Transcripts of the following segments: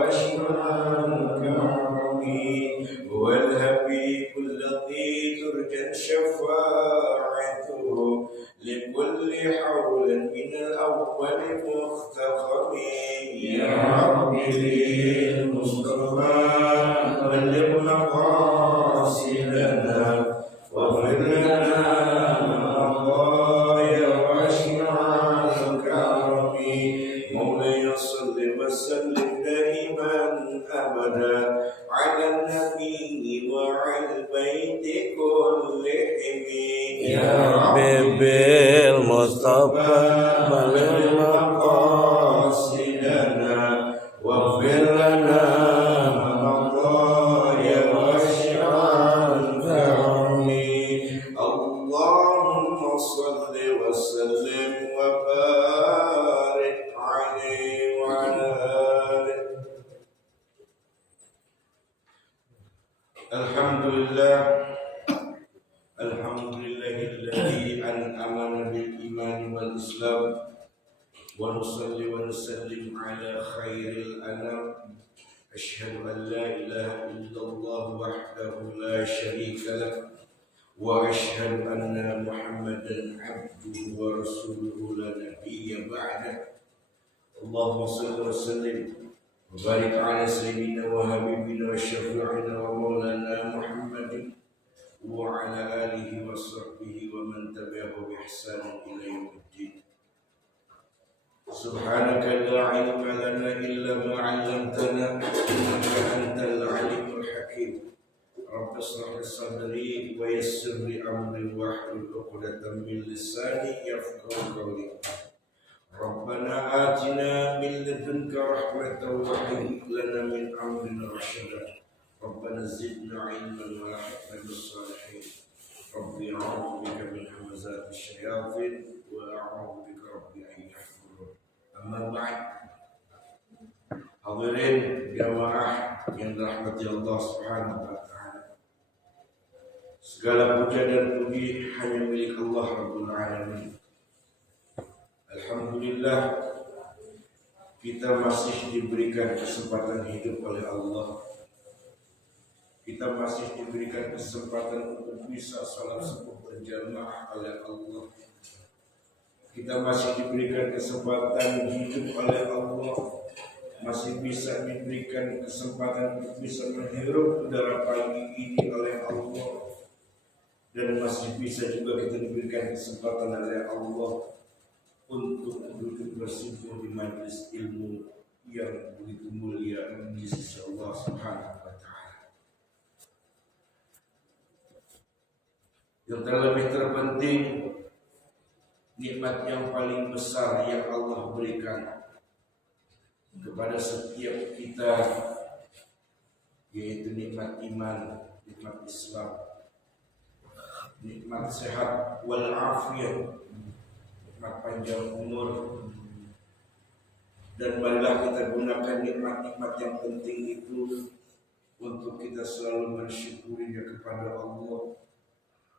واشفعك عظيم هو الحبيب الذي ترجى شفاعته لكل حول من الأول مختخم يا رب للمصطفى بلغ مقاصدنا واغفر لنا مضايا واشفعك ربي مولاي صل وسلم دائما ابدا على النبي وعلى البيت كلهم يا ربي بالمصطفى بلغ مقاصدنا واغفر لنا مضايا واشفعك ربي اللهم صل وسلم وبارك عليه وعلى آله. الحمد لله الذي أنعمنا بالإيمان والإسلام ونصلي ونسلم على خير الأنام أشهد أن لا إله إلا الله وحده لا شريك له وأشهد أن محمدا عبده ورسوله لا نبي بعده اللهم صل وسلم وبارك على سيدنا وحبيبنا وشفيعنا ومولانا محمد وعلى آله وصحبه ومن تبعه بإحسان إلى يوم الدين سبحانك لا علم لنا إلا ما علمتنا إنك أنت العليم الحكيم رب اشرح لي صدري ويسر لي أمري واحلل عقدة من لساني يفقهوا قولي ربنا آتنا من لدنك رحمة وهيئ لنا من أمرنا رشدا ربنا زدنا علما والحقنا بالصالحين ربي أعوذ بك من همزات الشياطين وأعوذ بك ربي أن يحضرون أما بعد hadirin jamaah yang dirahmati Allah Subhanahu wa taala. Segala puja dan puji hanya milik Allah Rabbul Alamin. Alhamdulillah kita masih diberikan kesempatan hidup oleh Allah. Kita masih diberikan kesempatan untuk bisa salat subuh berjamaah oleh Allah. Kita masih diberikan kesempatan hidup oleh Allah. Masih bisa diberikan kesempatan untuk bisa menghirup udara pagi ini oleh Allah. Dan masih bisa juga kita diberikan kesempatan oleh Allah untuk duduk bersimpuh di majelis ilmu yang begitu mulia di sisi Allah Subhanahu wa taala. Yang terlebih terpenting, nikmat yang paling besar yang Allah berikan kepada setiap kita yaitu nikmat iman, nikmat Islam, nikmat sehat wal afiyah, nikmat panjang umur. Dan marilah kita gunakan nikmat-nikmat yang penting itu untuk kita selalu mensyukurinya kepada Allah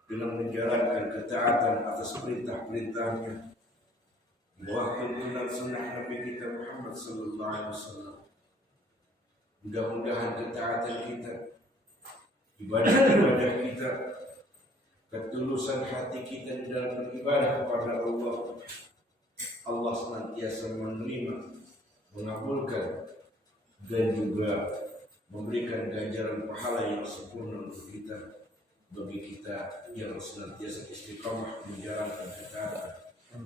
dengan menjalankan ketaatan atas perintah-perintahnya, bawah tuntunan sunnah Nabi kita Muhammad sallallahu alaihi wasallam. Mudah-mudahan ketaatan kita, ibadah-ibadah kita, ketulusan hati kita di dalam beribadah kepada Allah, Allah senantiasa menerima, mengabulkan, dan juga memberikan ganjaran pahala yang sempurna untuk kita, bagi kita yang senantiasa istiqamah menjalankan ketaatan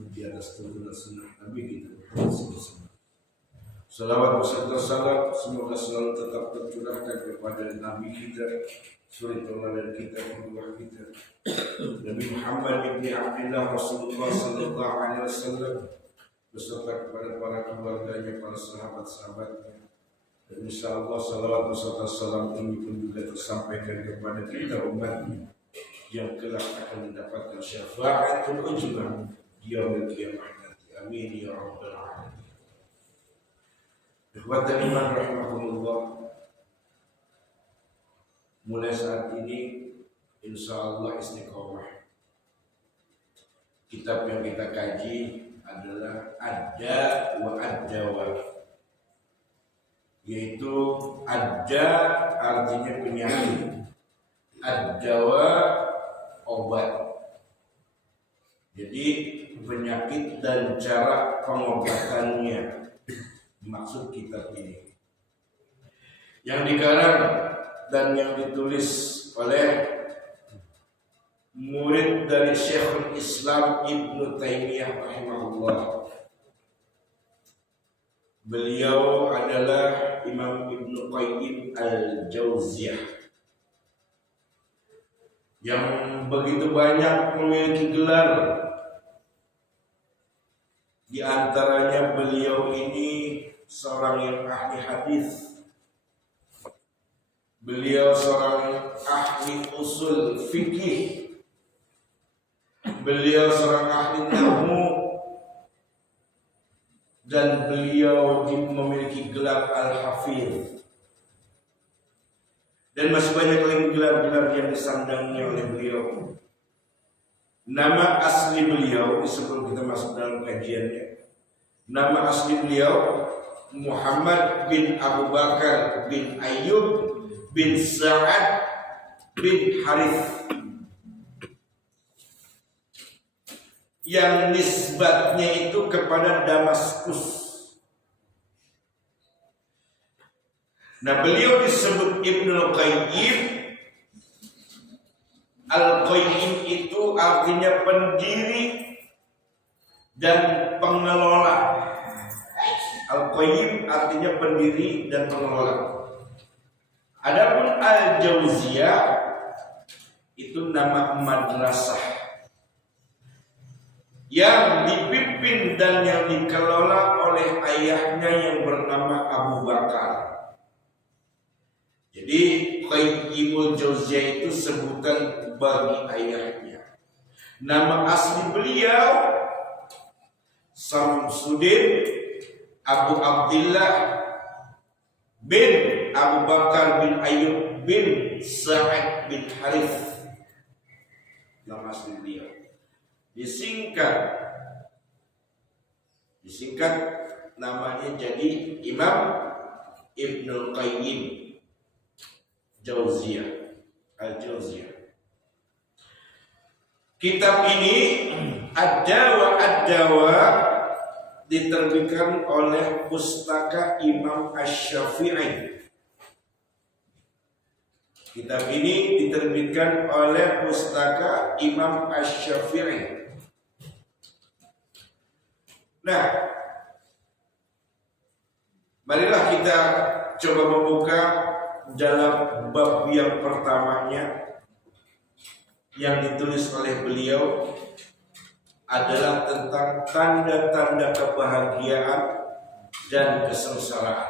di atas tuntunan sunnah Nabi kita Muhammad SAW. Salawat beserta salam semoga selalu tetap tercurahkan kepada Nabi kita, suri tauladan kita, kedua kita, Nabi Muhammad ibni Abdullah Rasulullah sallallahu alaihi wasallam, beserta kepada para keluarganya, para sahabat-sahabatnya. Dan insyaallah salawat beserta salam ini pun juga tersampaikan kepada kita umatnya yang kelak akan mendapatkan syafaatul ujmah yaumil qiyamah nanti. Amin ya rabbal alamin. Ikhwatal iman rahimakumullah. Mulai saat ini insyaallah istiqomah. Kitab yang kita kaji adalah Ad-Da wa Ad-Dawa. yaitu ada artinya penyakit, ad-dawa obat. Jadi penyakit dan cara pengobatannya maksud kitab ini. Yang dikarang dan yang ditulis oleh murid dari Syekhul Islam Ibnu Taimiyah rahimahullah. Beliau adalah Imam Ibnu Qayyim al-Jauziyah yang begitu banyak memiliki gelar. Di antaranya beliau ini seorang yang ahli hadis. Beliau seorang ahli usul fikih. Beliau seorang ahli nahwu. Dan beliau memiliki gelar al-hafidh. Dan masih banyak lagi gelar-gelar yang disandangnya oleh beliau. Nama asli beliau, sebelum kita masuk dalam kajiannya, nama asli beliau Muhammad bin Abu Bakar bin Ayyub bin Sa'ad bin Harith, yang nisbatnya itu kepada Damaskus. Nah, beliau disebut Ibnu Qayyim. Al-Qayyim itu artinya pendiri dan pengelola. Al-Qayyim artinya pendiri dan pengelola. Adapun Al-Jauziyah itu nama madrasah yang dipimpin dan yang dikelola oleh ayahnya yang bernama Abu Bakar. Jadi Qayyimul Jauziyah itu sebutan bagi ayahnya. Nama asli beliau Samsuddin Abu Abdullah bin Abu Bakar bin Ayyub bin Sa'ad bin Harith. Nama asli beliau. Disingkat namanya jadi Imam Ibnu Qayyim Jauziyah Al-Jauziyah. Kitab ini Ad-Dawa diterbitkan oleh Pustaka Imam Asy-Syafi'i. Kitab ini diterbitkan oleh Pustaka Imam Asy-Syafi'i. Nah, marilah kita coba membuka dalam bab yang pertamanya yang ditulis oleh beliau adalah tentang tanda-tanda kebahagiaan dan kesengsaraan.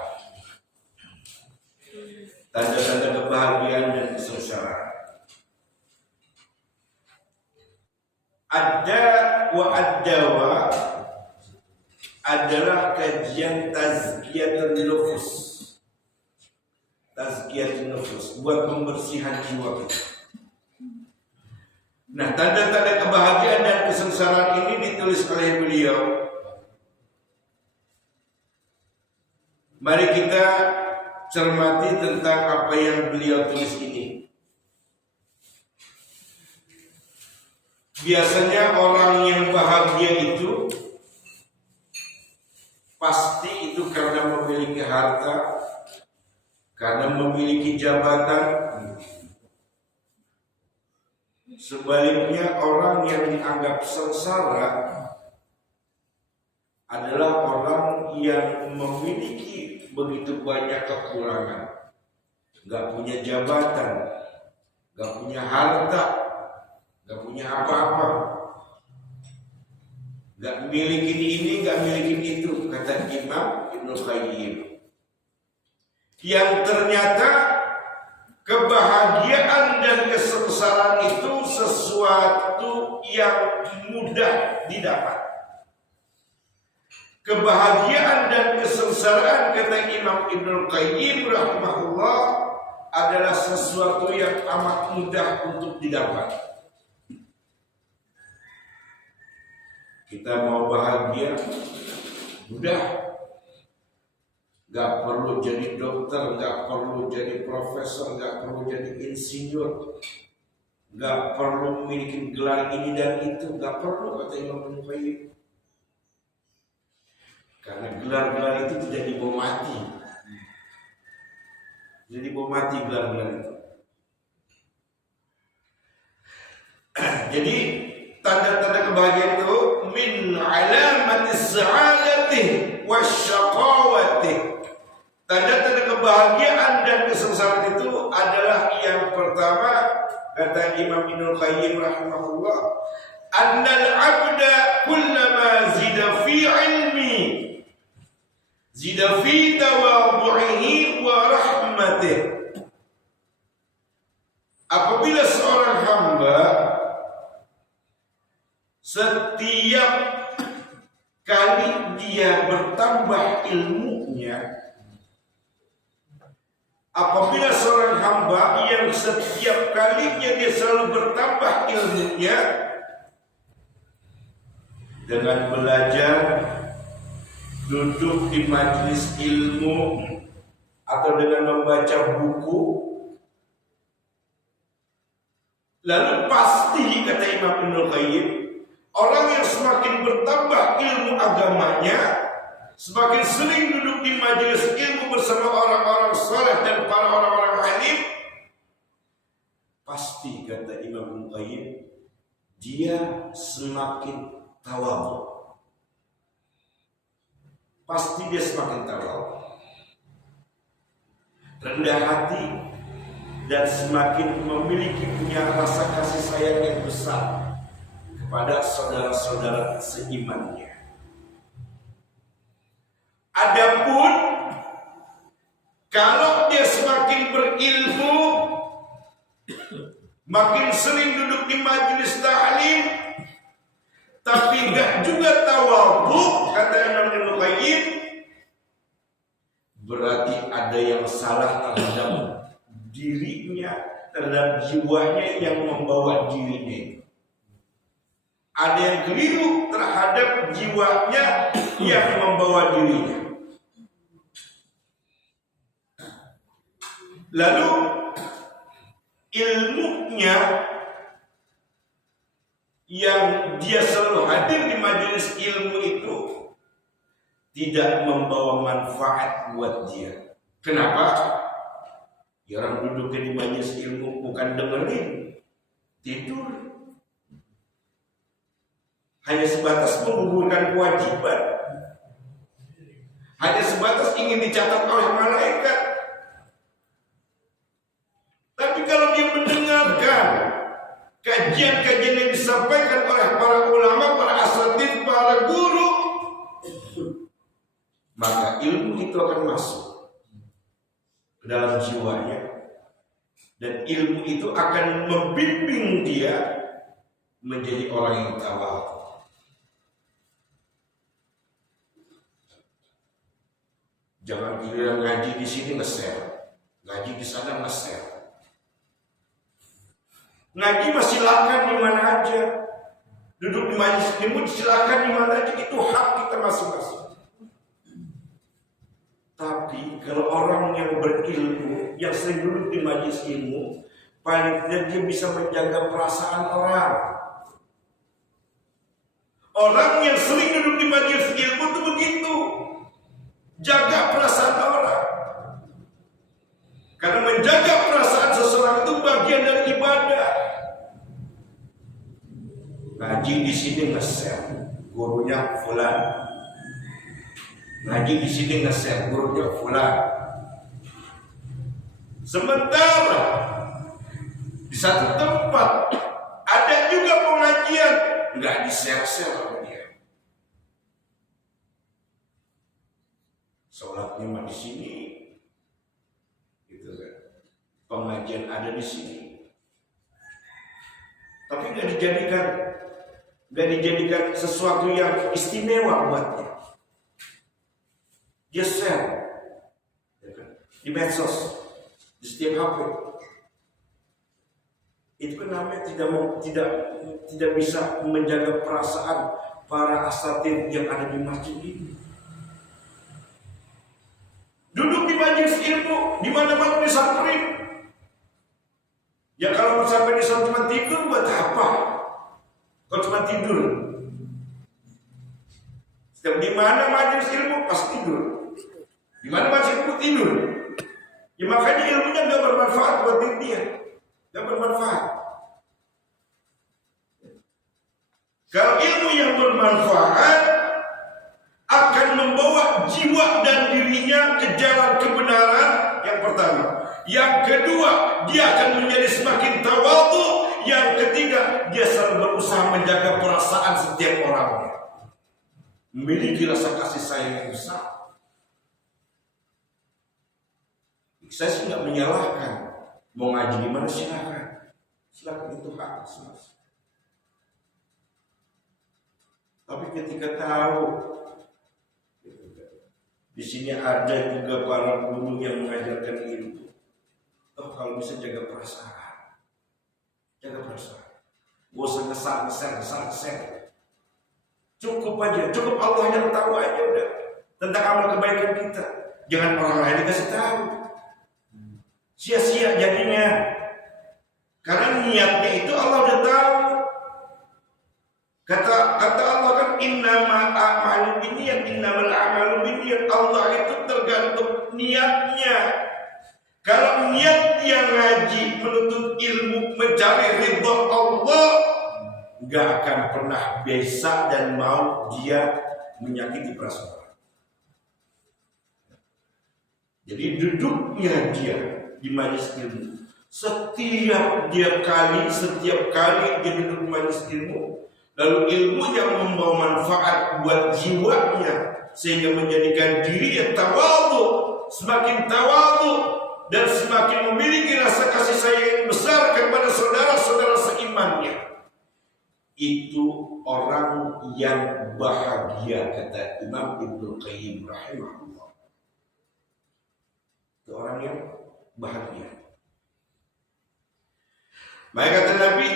Tanda-tanda kebahagiaan dan kesengsaraan. Ad-Dawa adalah kajian tazkiyatun nufus. Tazkiyatun nufus, buat pembersihan jiwa kita. Nah, tanda-tanda kebahagiaan dan kesengsaraan ini ditulis oleh beliau. Mari kita cermati tentang apa yang beliau tulis ini. Biasanya orang yang bahagia itu pasti itu karena memiliki harta, karena memiliki jabatan. Sebaliknya orang yang dianggap sengsara adalah orang yang memiliki begitu banyak kekurangan, gak punya jabatan, gak punya harta, gak punya apa-apa, gak milikin ini, gak milikin itu, kata Imam Ibnu Qayyim. Yang ternyata kebahagiaan dan kesengsaraan itu sesuatu yang mudah didapat. Kebahagiaan dan kesengsaraan, kata Imam Ibnu Qayyim rahimahullah, adalah sesuatu yang amat mudah untuk didapat. Kita mau bahagia, mudah. Gak perlu jadi dokter, gak perlu jadi profesor, gak perlu jadi insinyur, gak perlu memiliki gelar ini dan itu, gak perlu, kata Imam Ibnu Qayyim. Karena gelar-gelar itu tidak dibawa mati. Jadi dibawa mati gelar-gelar itu. Jadi tanda-tanda kebahagiaan itu min alamatis sa'adati wasyaqawati. Tanda-tanda kebahagiaan dan kesengsaraan itu adalah yang pertama, kata Imam Ibnu Qayyim rahimahullah, annal abda kullama zida fi ilmi zida fi tawadhu'ihi wa rahmatih. Apabila seorang hamba setiap kali dia bertambah ilmunya, apabila seorang hamba yang setiap kalinya dia selalu bertambah ilmunya dengan belajar, duduk di majelis ilmu, atau dengan membaca buku, lalu pasti, kata Imam Ibnu Qayyim, orang yang semakin bertambah ilmu agamanya, semakin sering duduk di majelis ilmu bersama orang-orang saleh dan para orang-orang alim, pasti, kata Imam Ibnu Qayyim, dia semakin tawadhu. Pasti dia semakin tawadhu, rendah hati, dan semakin memiliki punya rasa kasih sayang yang besar kepada saudara-saudara seimannya. Adapun kalau dia semakin berilmu, makin sering duduk di majelis ta'lim, tapi gak juga tawadhu, kata Imam Ibnu Qayyim, berarti ada yang salah terhadap dirinya, terhadap jiwanya yang membawa dirinya. Ada yang keliru terhadap jiwanya yang membawa dirinya. Lalu ilmunya yang dia selalu hadir di majelis ilmu itu tidak membawa manfaat buat dia. Kenapa? Ya, orang duduk di majelis ilmu bukan dengerin, tidur. Hanya sebatas menggugurkan kewajiban. Hanya sebatas ingin dicatat oleh malaikat. Tapi kalau dia mendengarkan kajian-kajian yang disampaikan oleh para ulama, para asatidz, para guru, maka ilmu itu akan masuk ke dalam jiwanya, dan ilmu itu akan membimbing dia menjadi orang yang tawadhu. Jangan giliran ngaji di sini nge-share, ngaji di sana nge-share. Ngaji mah silakan di mana aja, duduk di majelis ilmu silakan di mana aja, itu hak kita masing-masing. Tapi kalau orang yang berilmu, yang sering duduk di majelis ilmu, paling tidak dia bisa menjaga perasaan orang. Orang yang sering duduk di majelis ilmu itu begitu, jaga perasaan orang. Karena menjaga perasaan seseorang itu bagian dari ibadah. Ngaji di sini nge-share, gurunya fulan. Ngaji di sini nge-share, gurunya fulan. Sementara di satu tempat ada juga pengajian, nggak di-share-share sama dia. Sholatnya mah di sini, gitu kan. Pengajian ada di sini, tapi nggak dijadikan sesuatu yang istimewa buatnya. Dia share, ya kan? Di medsos, di setiap HP. Itu kan namanya tidak bisa menjaga perasaan para asatidz yang ada di masjid ini. majelis ilmu, di mana-mana disamperin. Ya kalau sampai di sana cuma tidur buat apa? Kalau cuma tidur. Setiap di mana majelis ilmu pasti tidur. Di mana majelis ilmu tidur. Ya makanya ilmunya nggak bermanfaat buat diri dia, nggak bermanfaat. Kalau ilmu yang bermanfaat akan membawa jiwa dan dirinya ke jalan kebenaran yang pertama. Yang kedua, dia akan menjadi semakin tawadhu. Yang ketiga, dia selalu berusaha menjaga perasaan setiap orangnya. Memiliki rasa kasih sayang yang besar. Saya sih nggak menyalahkan. Mau ngaji di mana silakan. Silakan, itu hak asasi. Tapi ketika tahu di sini ada juga para guru yang mengajarkan ilmu. Oh, kalau bisa jaga perasaan. Jaga perasaan. Gak usah ngeser. Cukup aja. Cukup Allah yang tahu aja udah. Tentang amal kebaikan kita. Jangan orang lain dikasih tahu. Sia-sia jadinya. Karena niatnya itu Allah udah tahu. Kata Allah kan innamal a'malu binniyat, innamal a'malu binniyat. Allah itu tergantung niatnya. Kalau niatnya ngaji, menuntut ilmu, mencari ridha Allah, gak akan pernah bisa dan mau dia menyakiti perasaan. Jadi duduknya dia di majelis ilmu, setiap kali dia duduk di majelis ilmu, lalu ilmu yang membawa manfaat buat jiwanya sehingga menjadikan dirinya tawadhu, semakin tawadhu dan semakin memiliki rasa kasih sayang yang besar kepada saudara-saudara seimannya. Itu orang yang bahagia, kata Imam Ibnu Qayyim rahimahullah. Itu orang yang bahagia. Maka kata Nabi,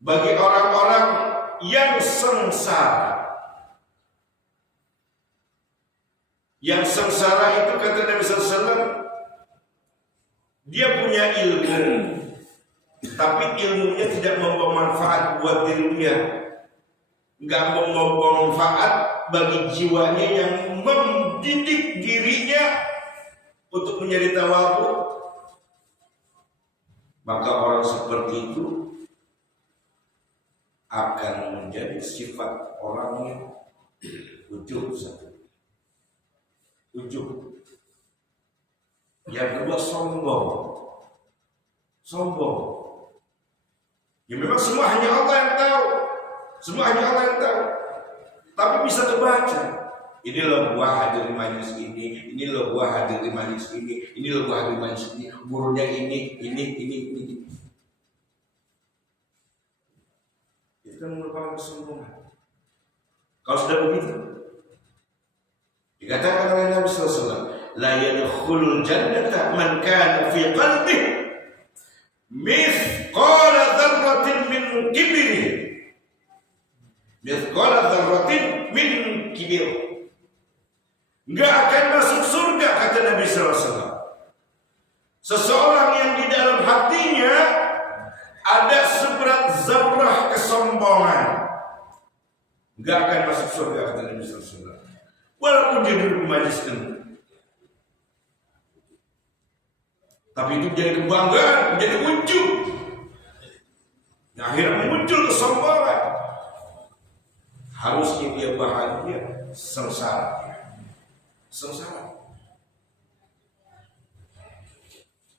bagi orang-orang yang sengsara. Yang sengsara itu kata Nabi SAW, dia punya ilmu, tapi ilmunya tidak membawa manfaat buat diri dia, nggak membawa manfaat bagi jiwanya yang mendidik dirinya untuk menjadi tawadhu. Maka orang seperti itu akan menjadi sifat orangnya ujub satu. Ujub. Yang kedua sombong. Ya memang semua hanya Allah yang tahu. Tapi bisa kebaca. Ini loh gua hadir di majelis ini. Ini loh gua hadir di majelis ini. Ini loh gua hadir di majelis ini. Gurunya ini. Itu kan merupakan kesombongan. Kalau sudah begitu, dikatakan oleh Nabi SAW, la yadkhulul jannata man kana fi qalbihi mithqala dzarratin min kibri. Mithqala dzarratin min kibri. Enggak akan masuk surga, kata Nabi SAW. Seseorang yang di dalam hatinya ada seberat zarrah kesombongan, enggak akan masuk surga, kata Nabi SAW. Walaupun dia duduk di majelis ilmu. Tapi itu menjadi kebanggaan, menjadi ujub. Yang akhirnya muncul kesombongan. Harusnya dia bahagia, sengsara.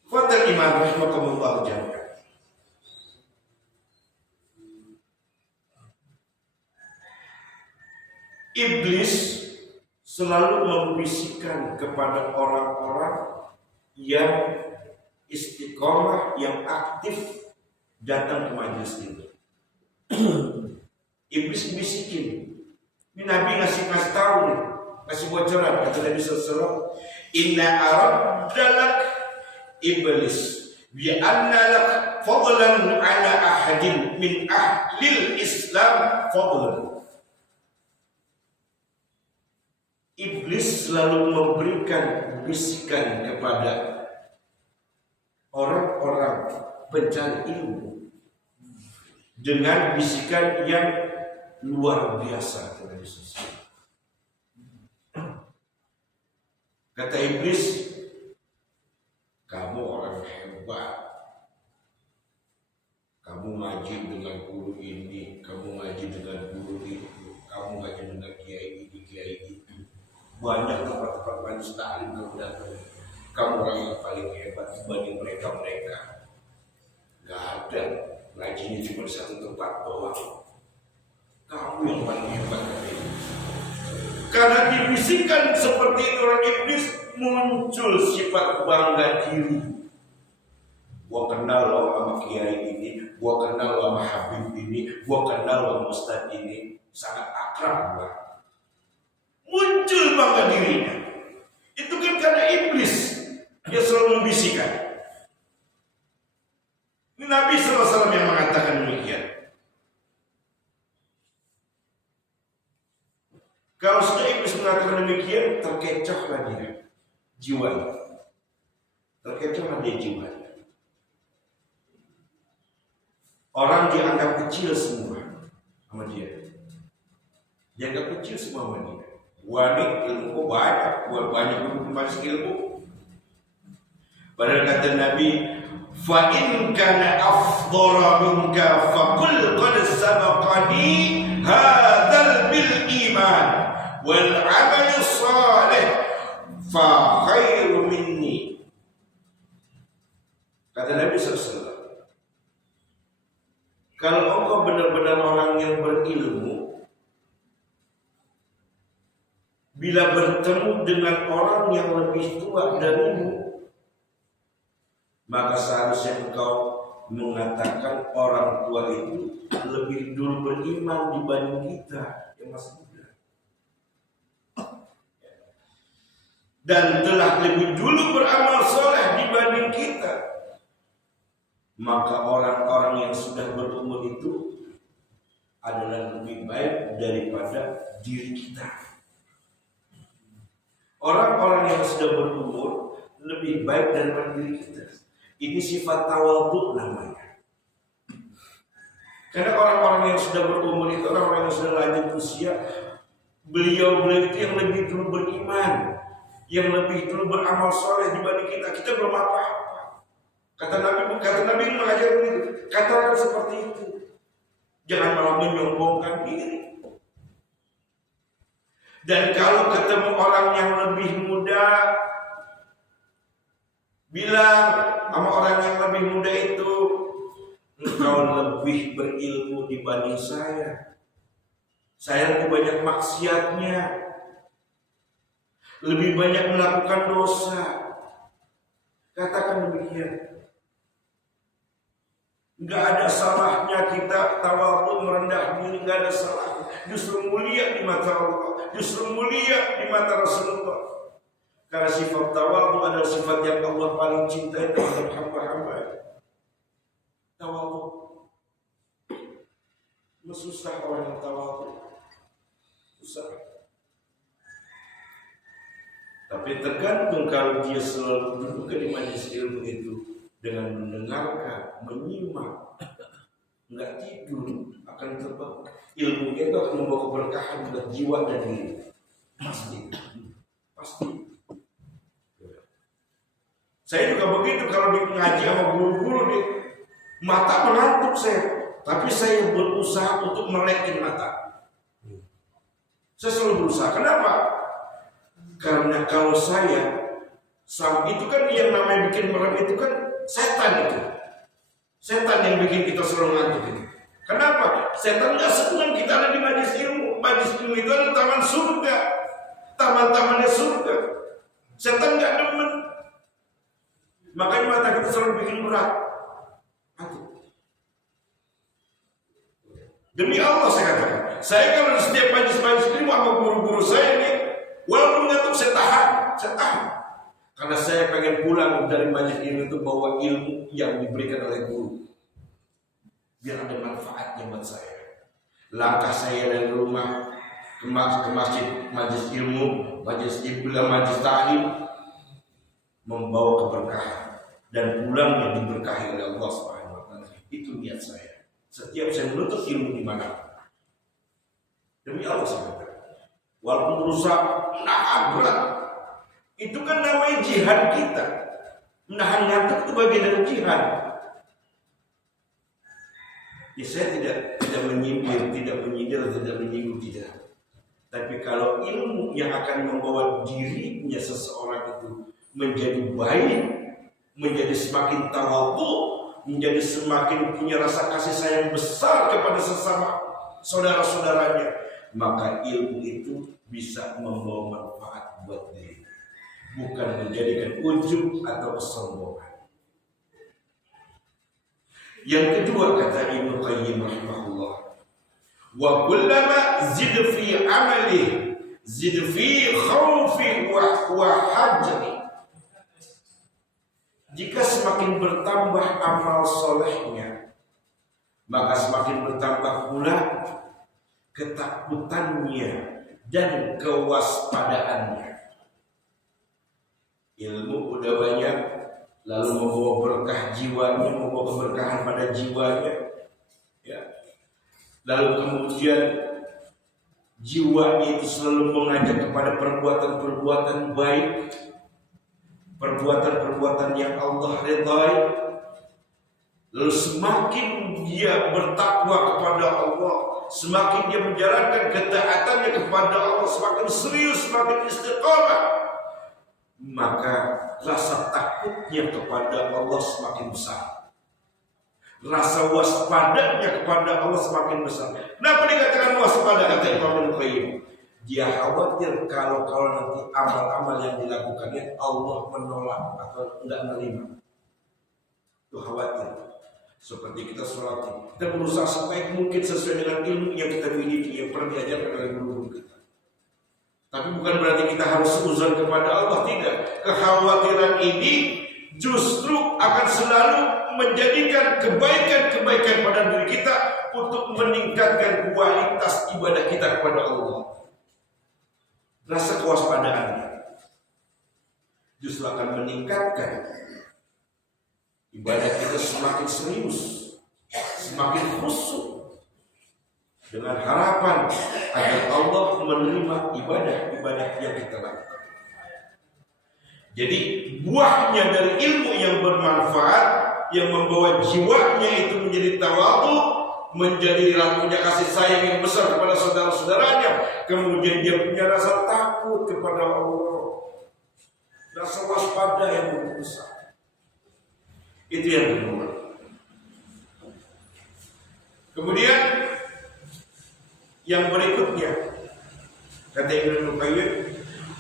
Fadal iman rahimakumullah jami'an. Iblis selalu membisikkan kepada orang-orang yang istiqomah, yang aktif datang ke majelis ini. Iblis bisikin. Ini Nabi ngasih tahu nih, ngasih bocoran. Kata Nabi SAW, inna aradalak iblis bi'anna lak fadlan ala ahadin min ahlil Islam fadlan. Iblis selalu memberikan bisikan kepada orang-orang pencari ilmu dengan bisikan yang luar biasa, kata Yesus. Kata iblis, kamu orang hebat, kamu ngaji dengan guru ini, kamu ngaji dengan guru itu, kamu ngaji dengan kiai ini, kiai itu. Banyak tempat-tempat majelis taklim kamu datang. Kamu orang yang paling hebat dibanding mereka. Gak ada, ngajinya cuma di satu tempat doang. Kamu yang paling hebat. Karena dibisikkan seperti itu orang iblis, muncul sifat bangga diri. Gua kenal lo sama kiai ini, gua kenal lo sama habib ini, gua kenal lo sama ustadz ini, sangat akrab gua. Muncul bangga dirinya. Itu kan karena iblis yang selalu membisikkan. Ini Nabi SAW yang mengatakan demikian. Kalau sudah iblis mengatakan demikian, terkecohlah dia jiwanya. Terkecohlah dia jiwanya. Orang dianggap kecil semua sama dia. Dianggap kecil semua sama dia. Wani ilmu banyak, banyak masih ilmu. Padahal kata Nabi, fa in kana afdhara minka faqul qad sabaqani hadzal bil iman wal amal salih fa khairu minni. Kata Nabi SAW, kalau engkau benar-benar orang yang berilmu, bila bertemu dengan orang yang lebih tua darimu, maka seharusnya engkau mengatakan orang tua itu lebih dulu beriman dibanding kita yang masih muda, dan telah lebih dulu beramal soleh dibanding kita. Maka orang-orang yang sudah berumur itu adalah lebih baik daripada diri kita. Orang-orang yang sudah berumur lebih baik daripada diri kita. Ini sifat tawadhu namanya. Karena orang-orang yang sudah berumur itu, orang-orang yang sudah lanjut usia, beliau itu yang lebih dulu beriman, yang lebih dulu beramal soleh dibanding kita. Kita belum apa-apa. Kata Nabi mengajar begitu. Katakan seperti itu. Jangan malah menyombongkan diri. Dan kalau ketemu orang yang lebih muda, bilang sama orang yang lebih muda itu, engkau lebih berilmu dibanding saya. Saya lebih banyak maksiatnya, lebih banyak melakukan dosa. Katakan demikian. Enggak ada salahnya kita tawadhu, merendah diri, enggak ada salahnya. Justru mulia di mata Allah, justru mulia di mata Rasulullah. Karena sifat tawadhu adalah sifat yang Allah paling cintai terhadap hamba-hamba. Tawadhu. Susah orang yang tawadhu. Susah. Tapi tergantung kalau dia selalu duduk di majelis ilmu itu dengan mendengarkan, menyimak, enggak tidur, akan terbawa. Ilmunya itu akan membawa keberkahan buat jiwa dan diri. Pasti. Saya juga begitu kalau di ngaji sama guru-guru nih, mata mengantuk saya, tapi saya berusaha untuk melekin mata. Saya selalu berusaha. Kenapa? Karena kalau saya itu kan yang namanya bikin merem itu kan setan itu. Setan yang bikin kita selalu ngantuk itu. Kenapa? Setan nggak senang kita ada di majelis ilmu. Majelis ilmu itu adalah taman surga, taman-tamannya surga. Setan nggak demen. Makanya mata kita selalu bikin berat. Demi Allah saya katakan, saya kalau di setiap majelis ilmu sama guru-guru saya ini, walaupun ngantuk saya tahan. Karena saya pengen pulang dari majelis ilmu itu bawa ilmu yang diberikan oleh guru. Biar ada manfaatnya buat saya. Langkah saya dari rumah ke masjid majelis ilmu, Majelis dibilang majelis ta'lim membawa keberkahan dan pulangnya diberkahi oleh Allah Subhanahu wa taala. Itu niat saya. Setiap saya menuntut ilmu di mana. Demi Allah SWT. Walaupun berusaha menahan berat. Itu kan namanya jihad kita. Menahan ngantuk itu bagian dari jihad. Ya, saya tidak menyindir, tidak menyindir, tidak menyinggung, tidak. Tapi kalau ilmu yang akan membawa dirinya seseorang itu menjadi baik, menjadi semakin tawadhu, menjadi semakin punya rasa kasih sayang besar kepada sesama saudara-saudaranya, maka ilmu itu bisa membawa manfaat buat diri, bukan menjadikan ujub atau kesombongan. Yang kedua, kata Ibnu Qayyim rahimahullah, wa kullama zid fi amali zid fi khawfi wa hajri. Jika semakin bertambah amal solehnya, maka semakin bertambah pula ketakutannya dan kewaspadaannya. Ilmu udah banyak, lalu membawa berkah jiwanya, membawa keberkahan pada jiwanya, ya. Lalu kemudian jiwanya itu selalu mengajak kepada perbuatan-perbuatan baik, perbuatan-perbuatan yang Allah ridhai. Lalu semakin dia bertakwa kepada Allah, semakin dia menjalankan ketaatannya kepada Allah, semakin serius, semakin istiqamah, maka rasa takutnya kepada Allah semakin besar, rasa waspadanya kepada Allah semakin besar. Kenapa dikatakan waspada, kata Imam Al-Qayyim? Dia khawatir kalau nanti amal-amal yang dilakukannya Allah menolak atau tidak menerima. Itu khawatir. Seperti kita sholat, kita berusaha sebaik mungkin sesuai dengan ilmu yang kita miliki, yang pernah diajarkan oleh guru kita. Tapi bukan berarti kita harus seuzon kepada Allah, tidak. Kekhawatiran ini justru akan selalu menjadikan kebaikan-kebaikan pada diri kita untuk meningkatkan kualitas ibadah kita kepada Allah. Rasa kewaspadaannya justru akan meningkatkan ibadah kita semakin serius, semakin khusyuk, dengan harapan agar Allah menerima ibadah-ibadah yang kita lakukan. Jadi buahnya dari ilmu yang bermanfaat, yang membawa jiwanya itu menjadi tawadhu, menjadi punya kasih sayang yang besar kepada saudara-saudaranya, kemudian dia punya rasa takut kepada Allah, rasa waspada yang begitu besar. Itu yang kedua. Kemudian yang berikutnya, kata Ibnu Qayyim,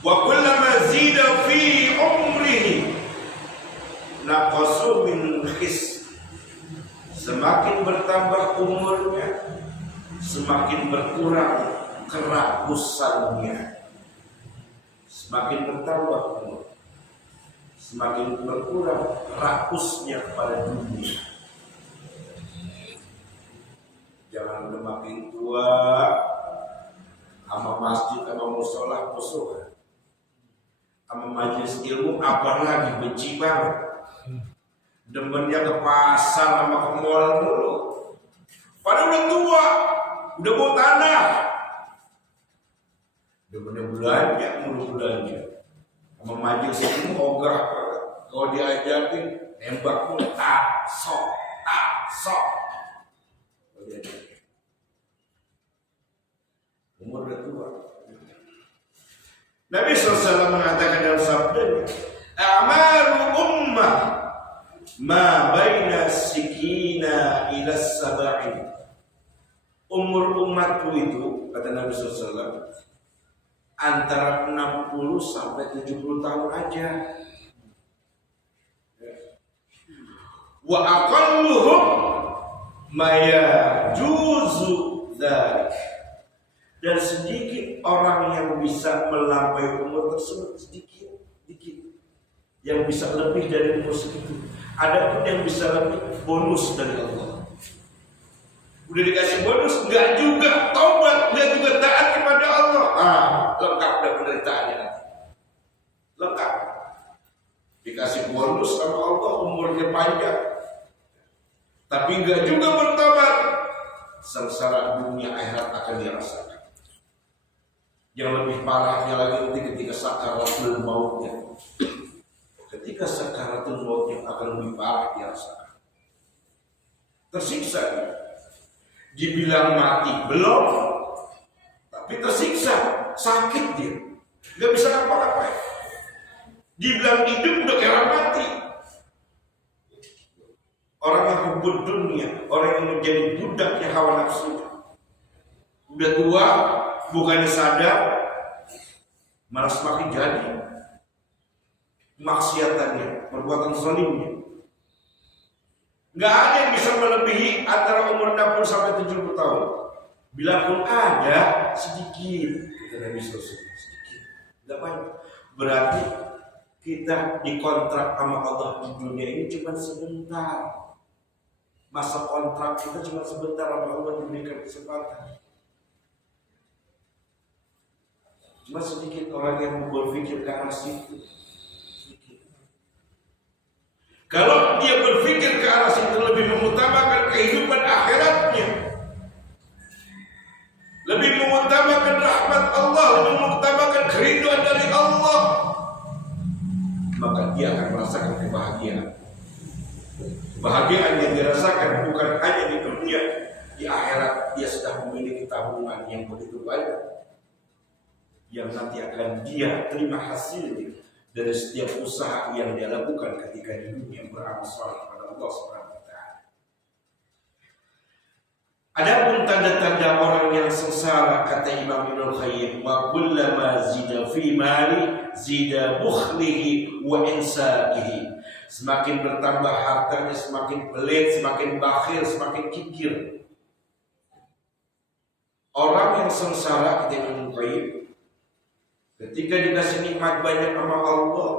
wa kullama zida fi umrihi naqasu min khis. Semakin bertambah umurnya, semakin berkurang kerakusannya. Semakin bertambah umur, semakin berkurang rakusnya kepada dunia. Jangan udah makin tua, sama masjid, sama musola musuh, sama majelis ilmu apalagi benci banget. Demennya ke pasar sama ke mall mulu. Padahal udah tua, udah mau tanah. Demennya belanja. Sama majelis ilmu ogah banget. Kalau diajakin nembak mulu, tak sok. Umur udah tua. Nabi SAW mengatakan dalam sabdanya, a'malu ummah ma baina sikina ila sab'in. Umur umatku itu, kata Nabi SAW, antara 60 sampai 70 tahun aja. Wa aqalluhum ma yajuzu dzalik. Dan sedikit orang yang bisa melampaui umur tersebut, sedikit yang bisa lebih dari umur segitu. Adapun yang bisa lebih, bonus dari Allah. Udah dikasih bonus, enggak juga taubat, enggak juga taat kepada Allah. Lengkap dah penderitaannya. umurnya panjang. Tapi enggak juga bertamat. Sengsara dunia akhirat akan dirasakan. Yang lebih parahnya lagi nanti ketika sakaratul mautnya. Ketika sakaratul mautnya akan lebih parah dirasakan. Tersiksa. Dibilang mati belum, tapi tersiksa, sakit dia, nggak bisa apa-apa. Dibilang hidup udah kayak mati. Orang yang hubud dunia, orang yang menjadi budaknya hawa nafsu, udah tua, bukannya sadar, malah semakin jadi maksiatannya, perbuatan zalimnya. Nggak ada yang bisa melebihi antara umur 60 sampai 70 tahun. Bila pun ada, sedikit. Kita Nabi Sallallahu sedikit, nggak banyak. Berarti kita dikontrak sama Allah di dunia ini cuma sebentar. Masa kontrak kita cuma sebentar, sama Allah diberikan kesempatan. Cuma sedikit orang yang berpikir ke arah situ. Kalau dia berpikir ke arah situ, lebih mengutamakan kehidupan akhiratnya, lebih mengutamakan rahmat Allah, lebih mengutamakan kerinduan dari Allah, maka dia akan merasakan kebahagiaan. Kebahagiaan yang dirasakan bukan hanya di dunia, di akhirat dia sudah memiliki tabungan yang begitu banyak, yang nanti akan dia terima hasilnya dari setiap usaha yang dia lakukan ketika di dunia beramal saleh kepada Allah Subhanahu wa taala. Adapun tanda-tanda orang yang sengsara, kata Imam Ibnu Qayyim, wa kullama zida fi mali zida bukhlihi wa insakihi. Semakin bertambah hartanya, semakin pelit, semakin bakhil, semakin kikir. Orang yang sengsara, kata Imam Ibnu Qayyim, ketika dikasih nikmat banyak sama Allah,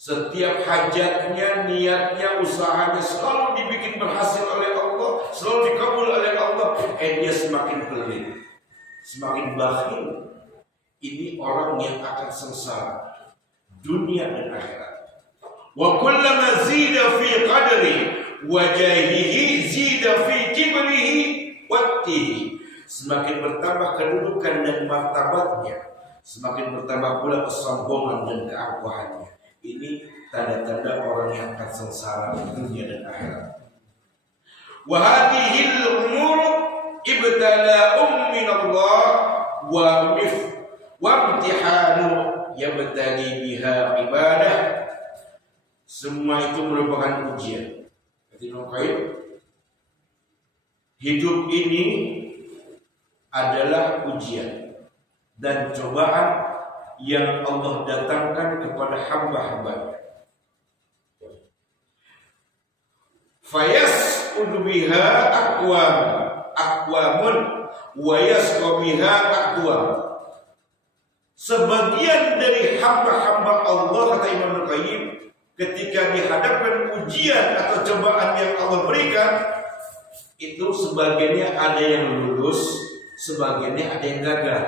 setiap hajatnya, niatnya, usahanya selalu dibikin berhasil oleh Allah, selalu dikabul oleh Allah, dia semakin pelit, semakin bakhil. Ini orang yang akan sengsara dunia dan akhirat. Wa kullama zida fi qadri wajahihi zida fi kibrihi wattihi. Semakin bertambah kedudukan dan martabatnya, semakin bertambah pula kesombongan dan keangkuhannya. Ini tanda-tanda orang yang akan sengsara di dunia dan akhirat. Wa hadhil umur ibtala'um min Allah wa imtihanu yabtali biha ibadah. Semua itu merupakan ujian. Hidup ini adalah ujian dan cobaan yang Allah datangkan kepada hamba-hambanya. Fayas'udu biha aqwamun wa yasqa biha aqwam. Sebagian dari hamba-hamba Allah, kata Imam Qayyim, ketika dihadapkan ujian atau cobaan yang Allah berikan, itu sebagiannya ada yang lulus, sebagiannya ada yang gagal.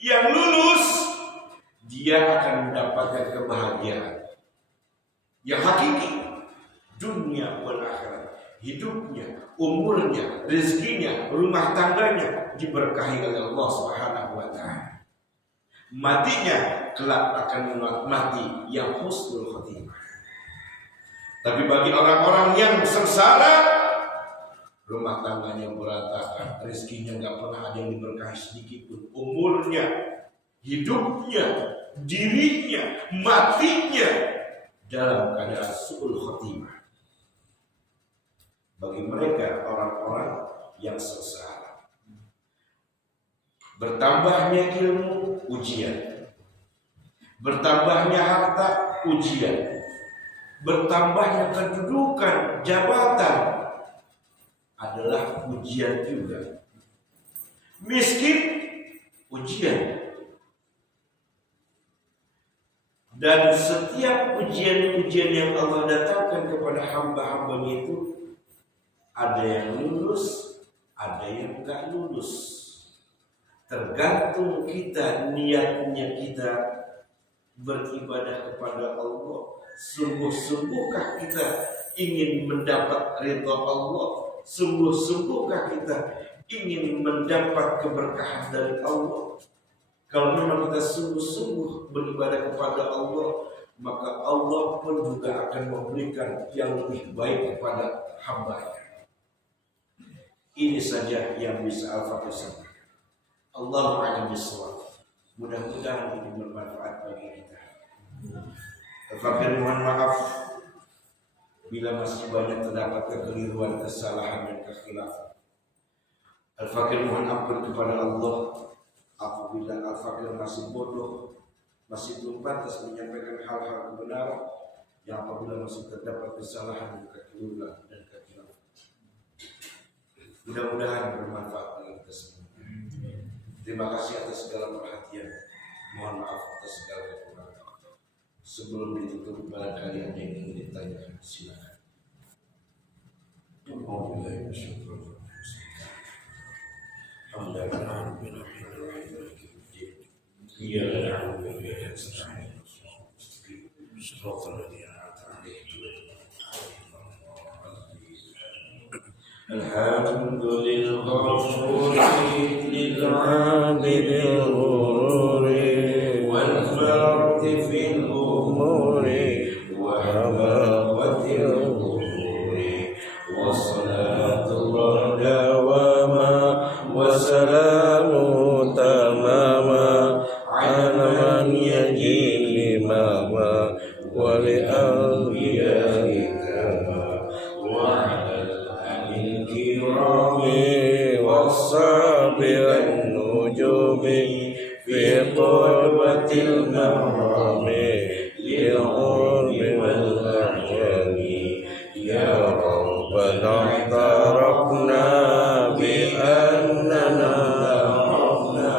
Yang lulus, dia akan mendapatkan kebahagiaan yang hakiki, dunia wal akhirat. Hidupnya, umurnya, rezekinya, rumah tangganya diberkahi oleh Allah Subhanahu wa taala. Matinya kelak akan mati yang husnul khotimah. Tapi bagi orang-orang yang sengsara, rumah tangganya berantakan, rezekinya nggak pernah ada yang diberkahi sedikit pun, umurnya, hidupnya, dirinya, matinya dalam keadaan su'ul khotimah. Bagi mereka orang-orang yang sengsara, bertambahnya ilmu ujian, bertambahnya harta ujian, bertambahnya kedudukan, jabatan adalah ujian juga. Miskin, ujian. Dan setiap ujian-ujian yang Allah datangkan kepada hamba-hambanya itu, ada yang lulus, ada yang enggak lulus. Tergantung kita, niatnya kita beribadah kepada Allah? Sungguh-sungguhkah kita ingin mendapat ridha Allah? Sungguh-sungguhkah kita ingin mendapat keberkahan dari Allah? Kalau memang kita sungguh-sungguh beribadah kepada Allah, maka Allah pun juga akan memberikan yang lebih baik kepada hamba-Nya. Ini saja yang bisa Al-Fakir sampaikan. Allahu a'lam bishawab. Mudah-mudahan ini bermanfaat bagi kita. Al-Fakir mohon maaf bila masih banyak terdapat kekeliruan, kesalahan dan kekhilafan. Al-Fakir mohon ampun kepada Allah apabila Al-Fakir masih bodoh, masih belum pantas menyampaikan hal-hal kebenaran, yang apabila masih terdapat kesalahan, kekeliruan dan kekhilafan. Mudah-mudahan bermanfaat bagi kita semua. Terima kasih atas segala perhatian. Mohon maaf atas segala kekurangan. Sebelum ditutup, barangkali ada yang ingin ditanyakan, silakan. للعابد الغرور والفرد في الأمور وحماقة الظهور والصلاة الله دواما وسلام تماما على من يجي إماما ولأنبياء كما وعلى الآل الكرام والصحب والنجوم في طلبة المرام للقرب والأعيان يا ربنا اعترفنا بأننا عرفنا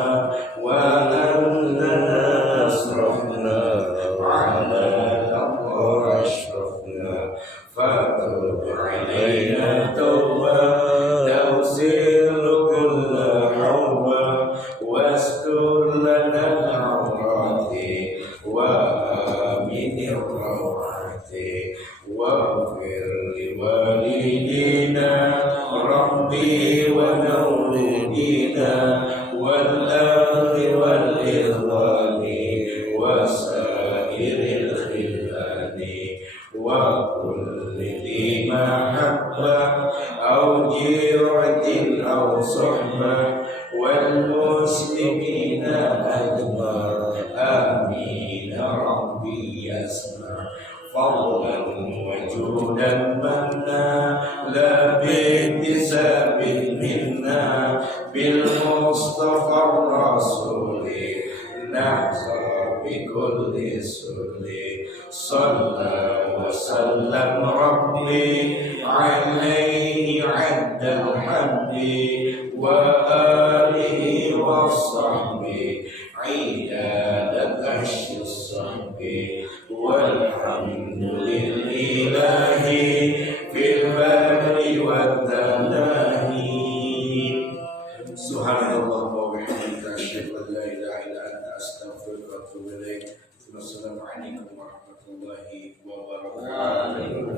وأننا أسرفنا على الأمر أشرفنا فتب علينا توبة تغسل كل حوبة واستر لنا العورات وآمن الروعات واغفر لوالدينا ربي ونولدينا والآل والإخوان وسائر الخلان وكل ذي محبة أو جيرة أو صحبة والمسلمين أجمع آمين ربي يسمع فضلا وجودا منا لا باكتساب منا بالمصطفى الرسول نحظى بكل سر صلى وسلم ربي عليه عد الحمد وآله وصحبه عداد كشف الصحب والحمد لله في البر والتناهي. Subhanallah wa bihamdika asyhadu an la ilaha illa anta astaghfiruka wa atubu ilaik. Wassalamualaikum warahmatullahi wabarakatuh.